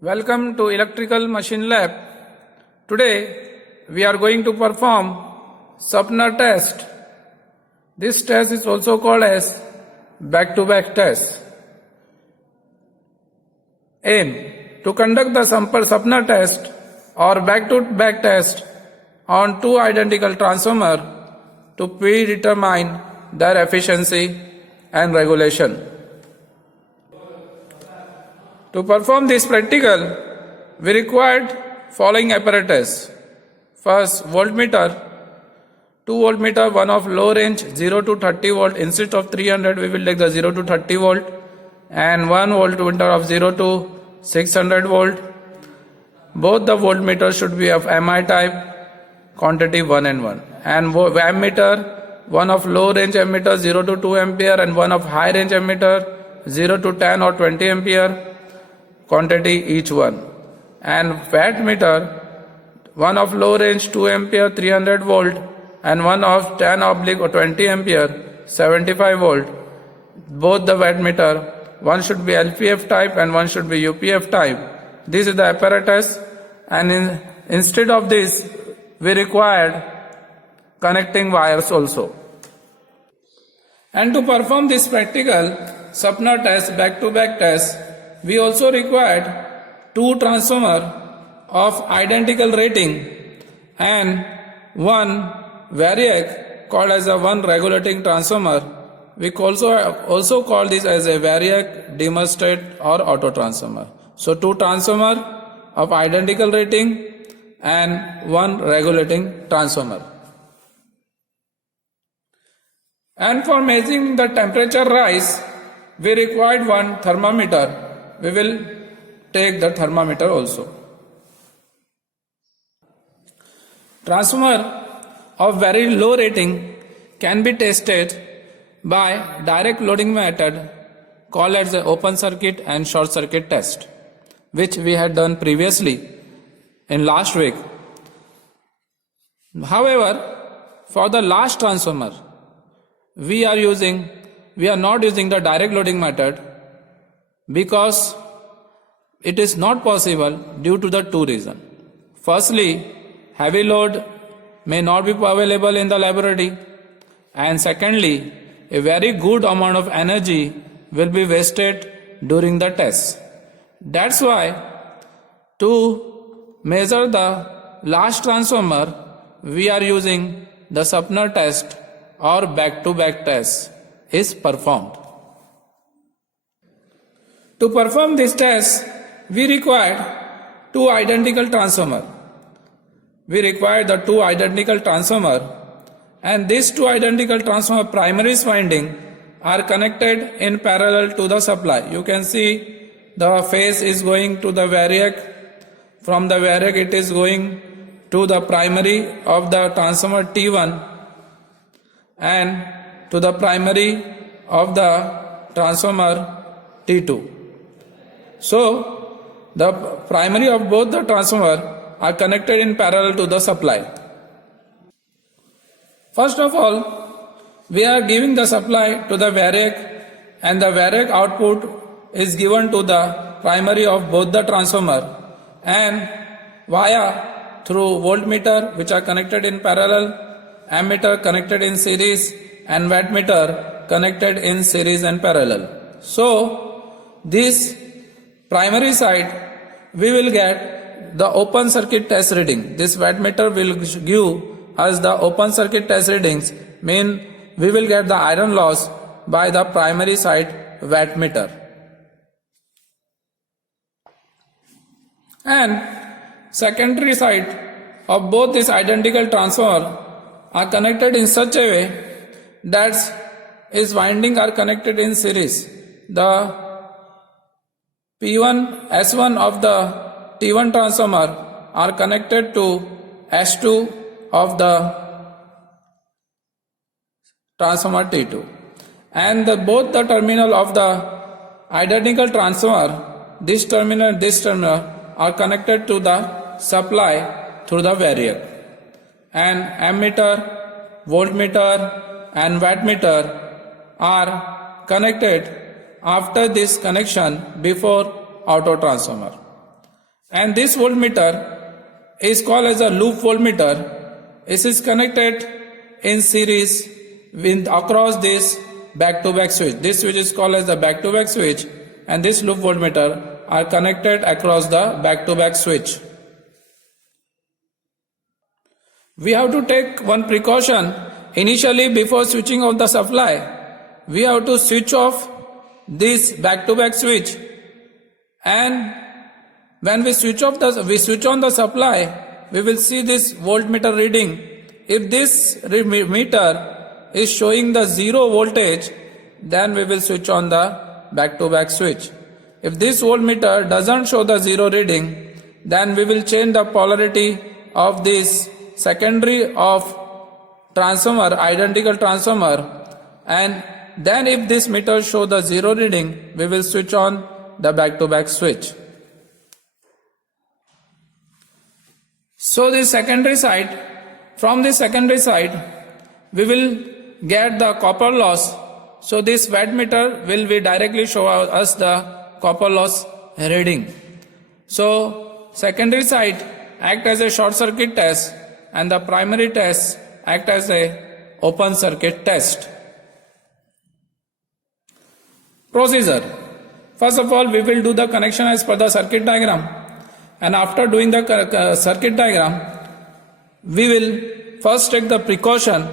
Welcome to Electrical Machine Lab. Today we are going to perform Sumpner test. This test is also called as back-to-back test. Aim: to conduct the Sumpner test or back-to-back test on two identical transformers to predetermine their efficiency and regulation. To perform this practical, we required following apparatus. First, voltmeter. 2 voltmeter, one of low range 0 to 30 volt. Instead of 300, we will take the 0 to 30 volt. And 1 voltmeter of 0 to 600 volt. Both the voltmeters should be of MI type, quantity 1 and 1. And ammeter, one of low range ammeter 0 to 2 ampere and one of high range ammeter 0 to 10 or 20 ampere, quantity each one. And wattmeter, one of low range 2 ampere 300 volt and one of 10 oblique or 20 ampere 75 volt. Both the wattmeter, one should be LPF type and one should be UPF type. This is the apparatus, and instead of this we required connecting wires also. And to perform this practical Sumpner test, back-to-back test, we also required two transformers of identical rating and one variac called as a one regulating transformer. We also call this as a variac, demostat or auto transformer. So two transformers of identical rating and one regulating transformer. And for measuring the temperature rise, we required one thermometer. We will take the thermometer also. Transformer of very low rating can be tested by direct loading method called as the open circuit and short circuit test, which we had done previously in last week. However, for the last transformer, we are not using the direct loading method because it is not possible due to the two reasons. Firstly, heavy load may not be available in the laboratory, and secondly, a very good amount of energy will be wasted during the test. That's why to measure the last transformer, we are using the Sumpner test or back-to-back test is performed. To perform this test, we required two identical transformers. We required the two identical transformers, and these two identical transformer primaries winding are connected in parallel to the supply. You can see the phase is going to the variac. From the variac it is going to the primary of the transformer T1 and to the primary of the transformer T2. So, the primary of both the transformers are connected in parallel to the supply. First of all, we are giving the supply to the variac, and the variac output is given to the primary of both the transformer, and via through voltmeter which are connected in parallel, ammeter connected in series, and wattmeter connected in series and parallel. So, this primary side we will get the open circuit test reading. This wattmeter will give us the open circuit test readings, mean we will get the iron loss by the primary side wattmeter. And secondary side of both these identical transformers are connected in such a way that its windings are connected in series. The P1, S1 of the T1 transformer are connected to S2 of the transformer T2. And both the terminal of the identical transformer, this terminal are connected to the supply through the variac. And ammeter, voltmeter and wattmeter are connected after this connection before auto transformer. And this voltmeter is called as a loop voltmeter. It is connected in series across this back-to-back switch. This switch is called as the back-to-back switch, and this loop voltmeter are connected across the back-to-back switch. We have to take one precaution. Initially, before switching off the supply, we have to switch off this back-to-back switch, and when we switch on the supply, we will see this voltmeter reading. If this meter is showing the zero voltage, then we will switch on the back-to-back switch. If this voltmeter doesn't show the zero reading, then we will change the polarity of this secondary of transformer, identical transformer, and then if this meter show the zero reading, we will switch on the back-to-back switch. So this secondary side, from this secondary side, we will get the copper loss. So this wattmeter will be directly show us the copper loss reading. So secondary side act as a short circuit test, and the primary test act as a open circuit test. Procedure. First of all, we will do the connection as per the circuit diagram, and after doing the circuit diagram, we will first take the precaution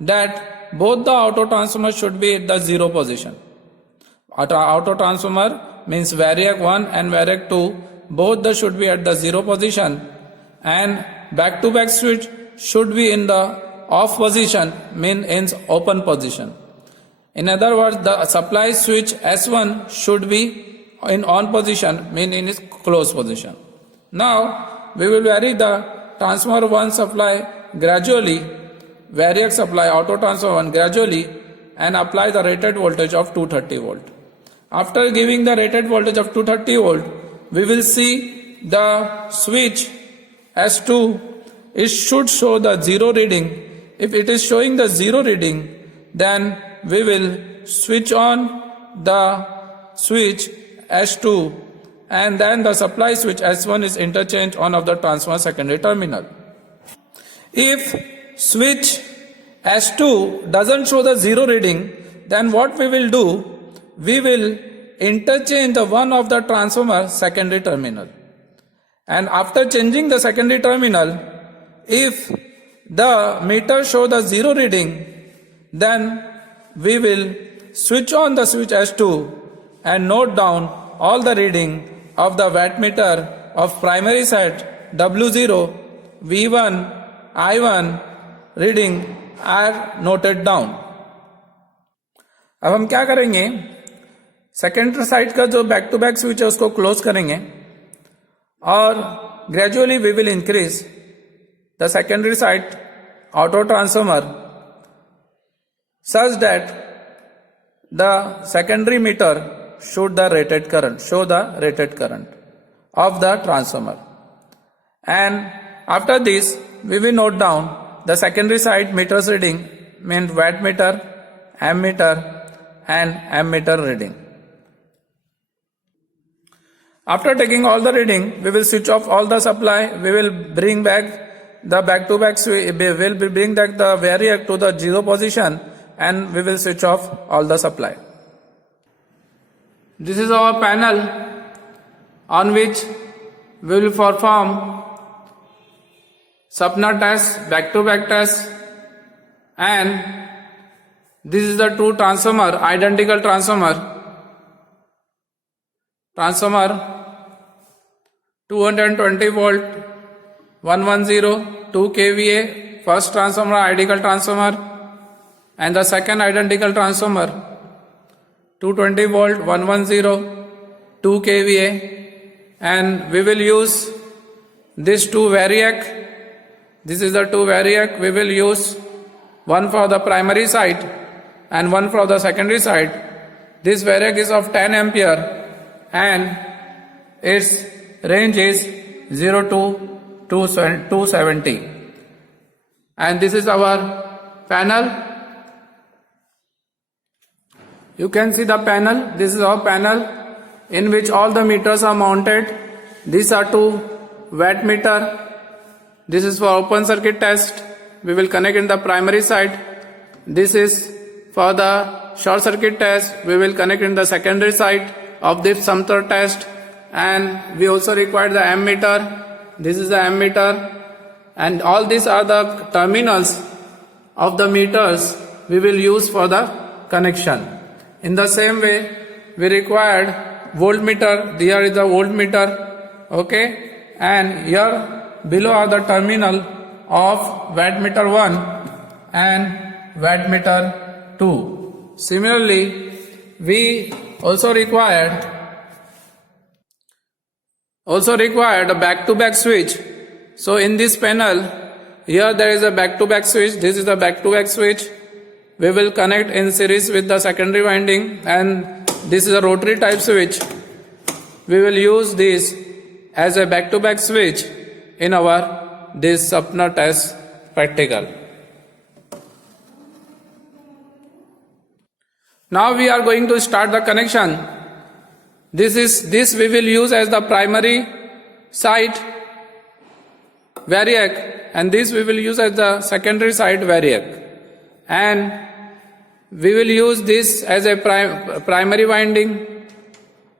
that both the auto transformers should be at the zero position. Auto transformer means variac 1 and variac 2, both should be at the zero position, and back-to-back switch should be in the off position, means in open position. In other words, the supply switch S1 should be in on position, mean in its closed position. Now, we will vary the transformer 1 supply gradually, variac supply auto transformer 1 gradually, and apply the rated voltage of 230 volt. After giving the rated voltage of 230 volt, we will see the switch S2, it should show the zero reading. If it is showing the zero reading, then we will switch on the switch S2, and then the supply switch S1 is interchanged on of the transformer secondary terminal. If switch S2 doesn't show the zero reading, then what we will do, we will interchange the one of the transformer secondary terminal. And after changing the secondary terminal, if the meter show the zero reading, then we will switch on the switch S2 and note down all the reading of the wattmeter of primary side W0, V1, I1 reading are noted down. अब हम क्या करेंगे, secondary side का जो back to back switch है उसको close करेंगे, और gradually we will increase the secondary side auto transformer such that the secondary meter show the rated current of the transformer. And after this, we will note down the secondary side meters reading, means wattmeter, ammeter, and ammeter reading. After taking all the reading, we will switch off all the supply. We will bring back the back-to-back switch. We will bring back the variac to the zero position, and we will switch off all the supply. This is our panel on which we will perform Sumpner test, back-to-back test, and this is the two transformer, identical transformer 220 volt 110 2 kVA, first transformer identical transformer, and the second identical transformer 220 volt 110 2 kVA, and we will use this two variac. This is the two variac. We will use one for the primary side and one for the secondary side. This variac is of 10 ampere and its range is 0 to 270. And this is our panel. You can see the panel. This is our panel in which all the meters are mounted. these are two wattmeter. This is for open circuit test. We will connect in the primary side. This is for the short circuit test. We will connect in the secondary side of this Sumpner test. And we also require the ammeter. This is the ammeter. And all these are the terminals of the meters we will use for the connection. In the same way, we required voltmeter. Here is the voltmeter. Okay. And here below are the terminal of wattmeter 1 and wattmeter 2. Similarly, we also required a back-to-back switch. So in this panel, here there is a back-to-back switch. This is the back-to-back switch. We will connect in series with the secondary winding, and this is a rotary type switch. We will use this as a back-to-back switch in our this Sumpner test practical. Now we are going to start the connection. This we will use as the primary side variac, and this we will use as the secondary side variac. And we will use this as a primary winding,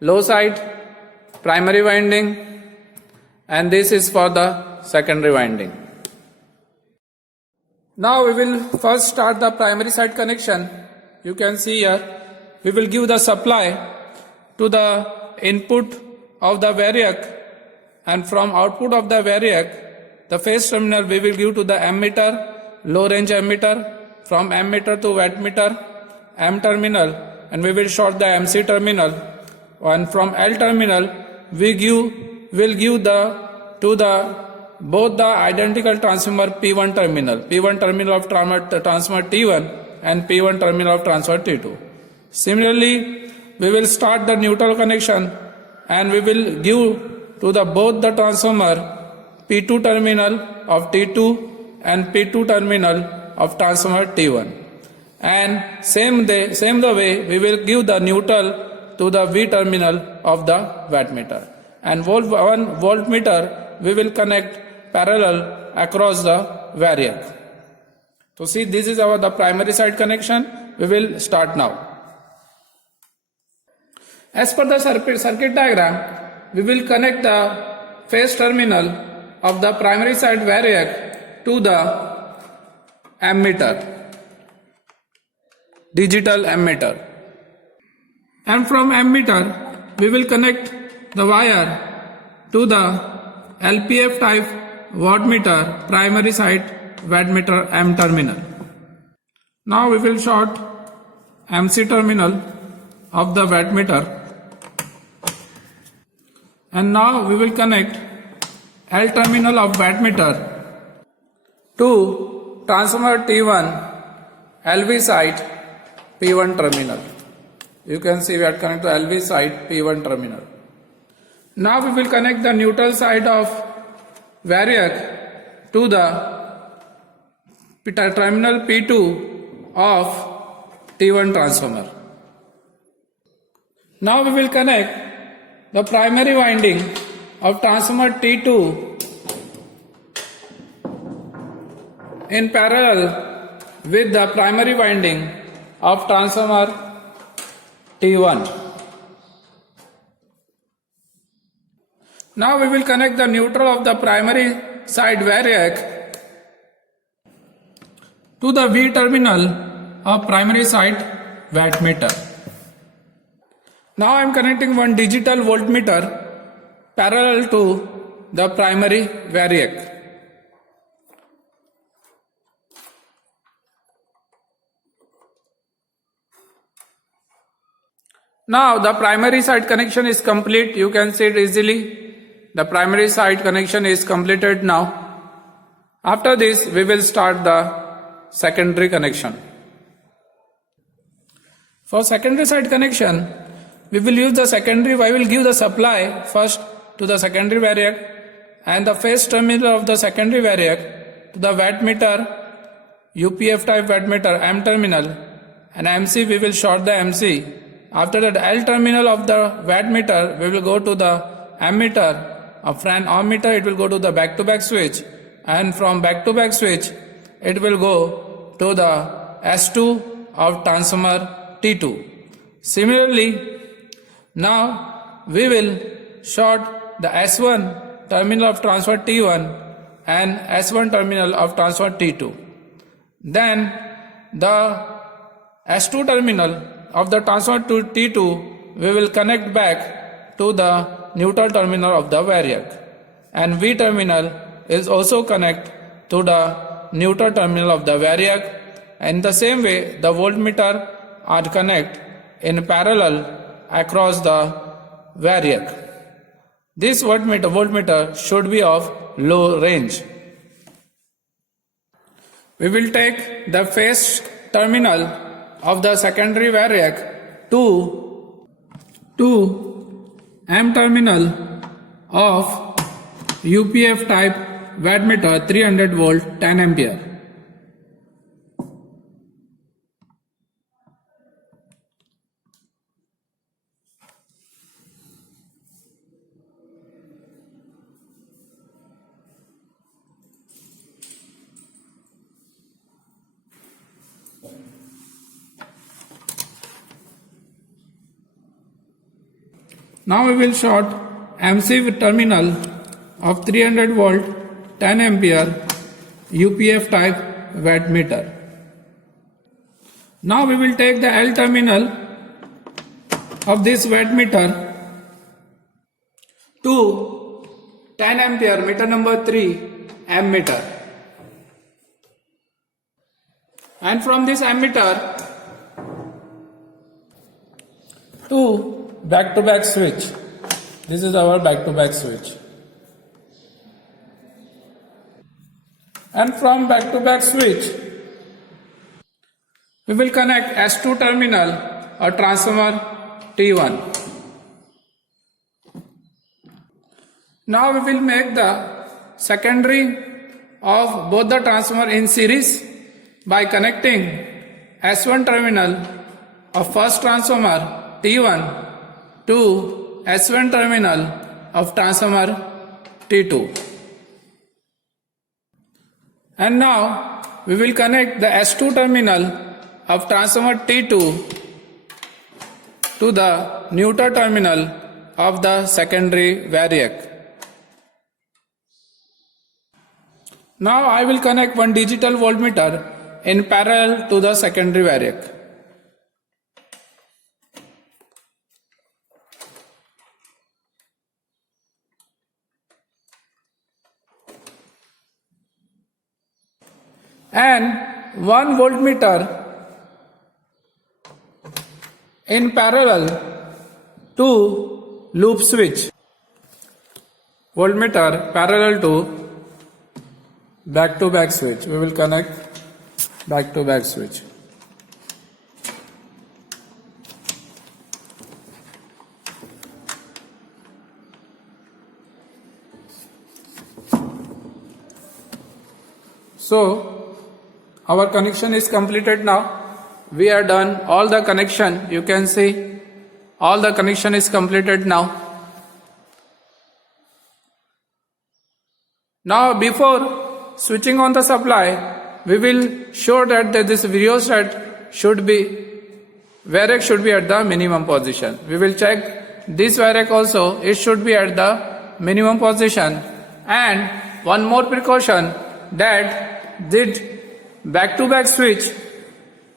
low side, primary winding, and this is for the secondary winding. Now we will first start the primary side connection. You can see here, we will give the supply to the input of the variac, and from output of the variac, the phase terminal we will give to the ammeter, low range ammeter, from ammeter to wattmeter, M terminal, and we will short the MC terminal, and from L terminal we will give both the identical transformer P1 terminal of transformer T1 and P1 terminal of transformer T2. Similarly, we will start the neutral connection, and we will give to both the transformer P2 terminal of T2 and P2 terminal of transformer T1. And same the way we will give the neutral to the V terminal of the wattmeter. And one voltmeter we will connect parallel across the variac. So see, this is the primary side connection. We will start now. As per the circuit diagram, we will connect the phase terminal of the primary side variac to the ammeter, digital ammeter. And from ammeter, we will connect the wire to the LPF type wattmeter, primary side wattmeter M terminal. Now we will short MC terminal of the wattmeter, and now we will connect L terminal of wattmeter to transformer T1 LV side P1 terminal. You can see we are connected to LV side P1 terminal. Now we will connect the neutral side of variac to the terminal P2 of T1 transformer. Now we will connect the primary winding of transformer T2 in parallel with the primary winding of transformer T1. Now we will connect the neutral of the primary side variac to the V terminal of primary side wattmeter. Now I am connecting one digital voltmeter parallel to the primary variac. Now the primary side connection is complete. You can see it easily. The primary side connection is completed now. After this, we will start the secondary connection. For secondary side connection, we will use the secondary. I will give the supply first to the secondary variac and the phase terminal of the secondary variac to the wattmeter, UPF type wattmeter M terminal, and MC we will short the MC. After that, L terminal of the wattmeter we will go to the ammeter From ammeter it will go to the back-to-back switch, and from back-to-back switch it will go to the S2 of transformer T2. Similarly, now we will short the S1 terminal of transformer T1 and S1 terminal of transformer T2. Then the S2 terminal of the transformer to T2 we will connect back to the neutral terminal of the variac, and V terminal is also connect to the neutral terminal of the variac. In the same way, the voltmeter are connect in parallel across the variac. This voltmeter should be of low range. We will take the phase terminal of the secondary variac to M terminal of UPF type wattmeter 300 volt 10 ampere. Now we will short MC terminal of 300 volt 10 ampere UPF type wattmeter. Now we will take the L terminal of this wattmeter to 10 ampere meter number 3 ammeter, and from this ammeter to back-to-back switch. This is our back-to-back switch. And from back-to-back switch, we will connect S2 terminal or transformer T1. Now we will make the secondary of both the transformer in series by connecting S1 terminal of first transformer T1 to S1 terminal of transformer T2. And now we will connect the S2 terminal of transformer T2 to the neutral terminal of the secondary variac. Now I will connect one digital voltmeter in parallel to the secondary variac. And one voltmeter in parallel to loop switch. Voltmeter parallel to back-to-back switch. We will connect back-to-back switch. So our connection is completed now. We are done all the connection. You can see all the connection is completed now. Now before switching on the supply, we will show that this rheostat should be, variac should be at the minimum position. We will check this variac also, it should be at the minimum position. And one more precaution, that this back-to-back switch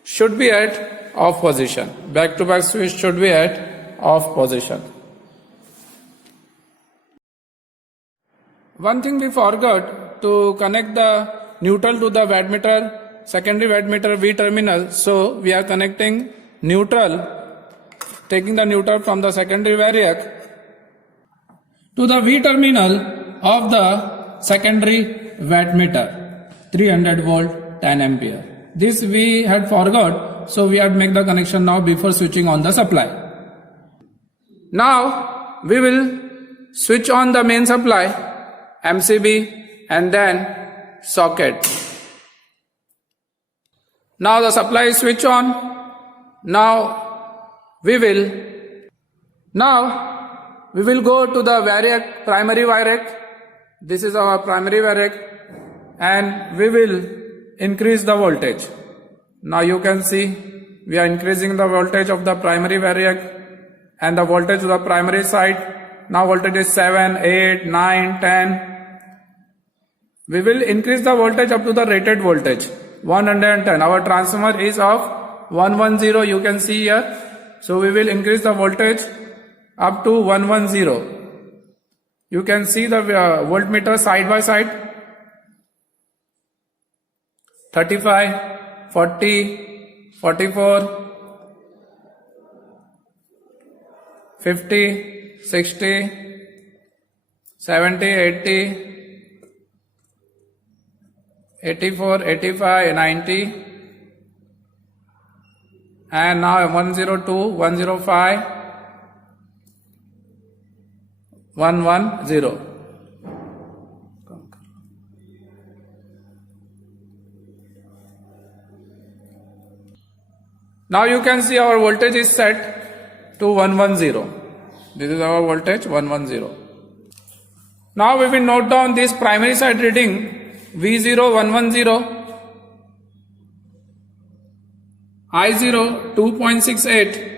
should be at off position. Back-to-back switch should be at off position. One thing we forgot to connect the neutral to the wattmeter, secondary wattmeter V terminal. So we are connecting neutral, taking the neutral from the secondary variac to the V terminal of the secondary wattmeter, 300 volt 10 ampere. This we had forgot, so we had make the connection now before switching on the supply. Now we will switch on the main supply, MCB, and then socket. Now the supply is switch on. Now we will go to the variac, primary variac. This is our primary variac, and we will increase the voltage. Now you can see we are increasing the voltage of the primary variac and the voltage of the primary side. Now voltage is 7, 8, 9, 10. We will increase the voltage up to the rated voltage 110. Our transformer is of 110, you can see here. So we will increase the voltage up to 110. You can see the voltmeter side by side. 35, 40, 44, 50, 60, 70, 80, 84, 85, 90, and now 102, 105, 110. Now you can see our voltage is set to 110. This is our voltage 110. Now we will note down this primary side reading V0 110, I0 2.68,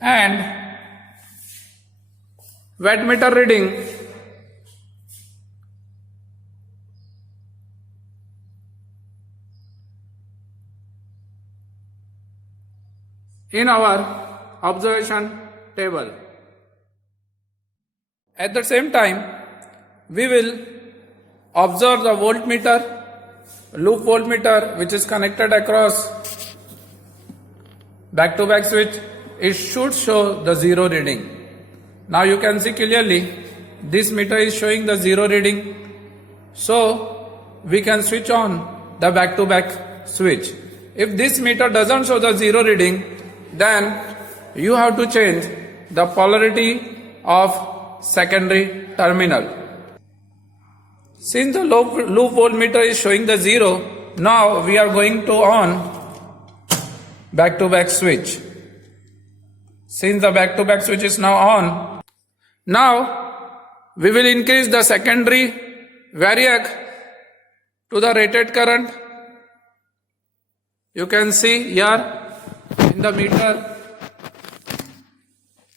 and wattmeter reading in our observation table. At the same time, we will observe the voltmeter, loop voltmeter, which is connected across back-to-back switch. It should show the zero reading. Now you can see clearly this meter is showing the zero reading. So we can switch on the back-to-back switch. If this meter doesn't show the zero reading, then you have to change the polarity of secondary terminal. Since the loop voltmeter is showing the zero, now we are going to on back-to-back switch. Since the back-to-back switch is now on, now we will increase the secondary variac to the rated current. You can see here in the meter,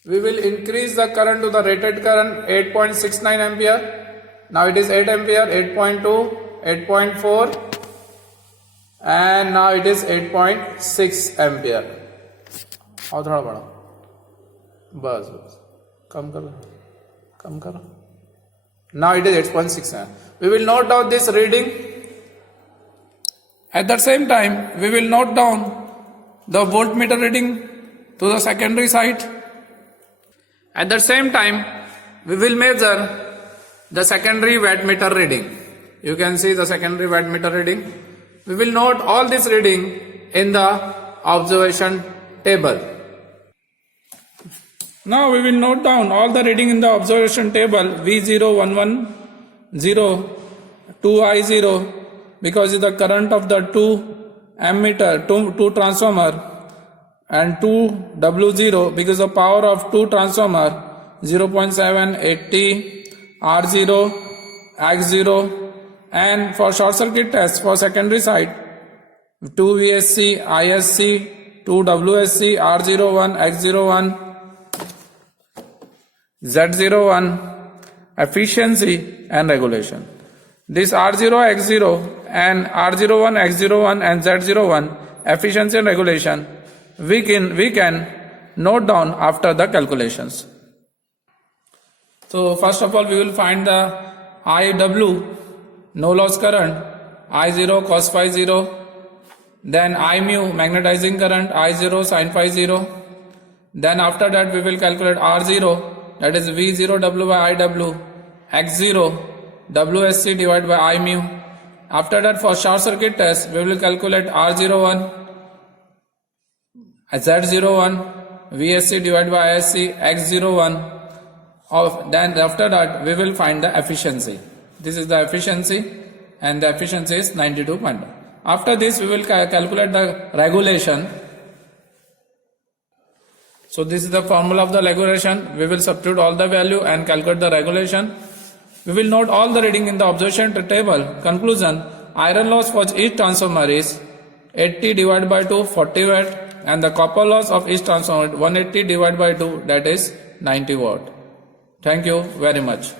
we will increase the current to the rated current 8.69 ampere. Now it is 8 ampere, 8.2, 8.4, and now it is 8.6 ampere. और थोड़ा बढ़ाओ, बस कम करो. Now it is 8.6. We will note down this reading. At the same time, we will note down the voltmeter reading to the secondary side. At the same time, we will measure the secondary wattmeter reading. You can see the secondary wattmeter reading. We will note all this reading in the observation table. Now we will note down all the reading in the observation table. V0 110, 2I0, because it's the current of the 2 ammeter, 2 transformer, and 2W0 because the power of 2 transformer, 0.7, 80, R0, X0, and for short circuit test for secondary side, 2 VSC, ISC, 2 WSC, R01, X01, Z01, efficiency and regulation. This R0, X0 and R01, X01 and Z01 efficiency and regulation we can note down after the calculations. So first of all we will find the IW, no loss current, I0 cos phi 0, then I mu magnetizing current, I0 sin phi 0. Then after that we will calculate R0, that is V0 W by IW, X0 WSC divided by I mu. After that for short circuit test we will calculate R01, Z01, VSC divided by ISC, X01. Then after that we will find the efficiency. This is the efficiency, and the efficiency is 92.2. After this we will calculate the regulation. So this is the formula of the regulation. We will substitute all the value and calculate the regulation. We will note all the reading in the observation table. Conclusion: iron loss for each transformer is 80 divided by 2, 40 watt, and the copper loss of each transformer 180 divided by 2, that is 90 watt. Thank you very much.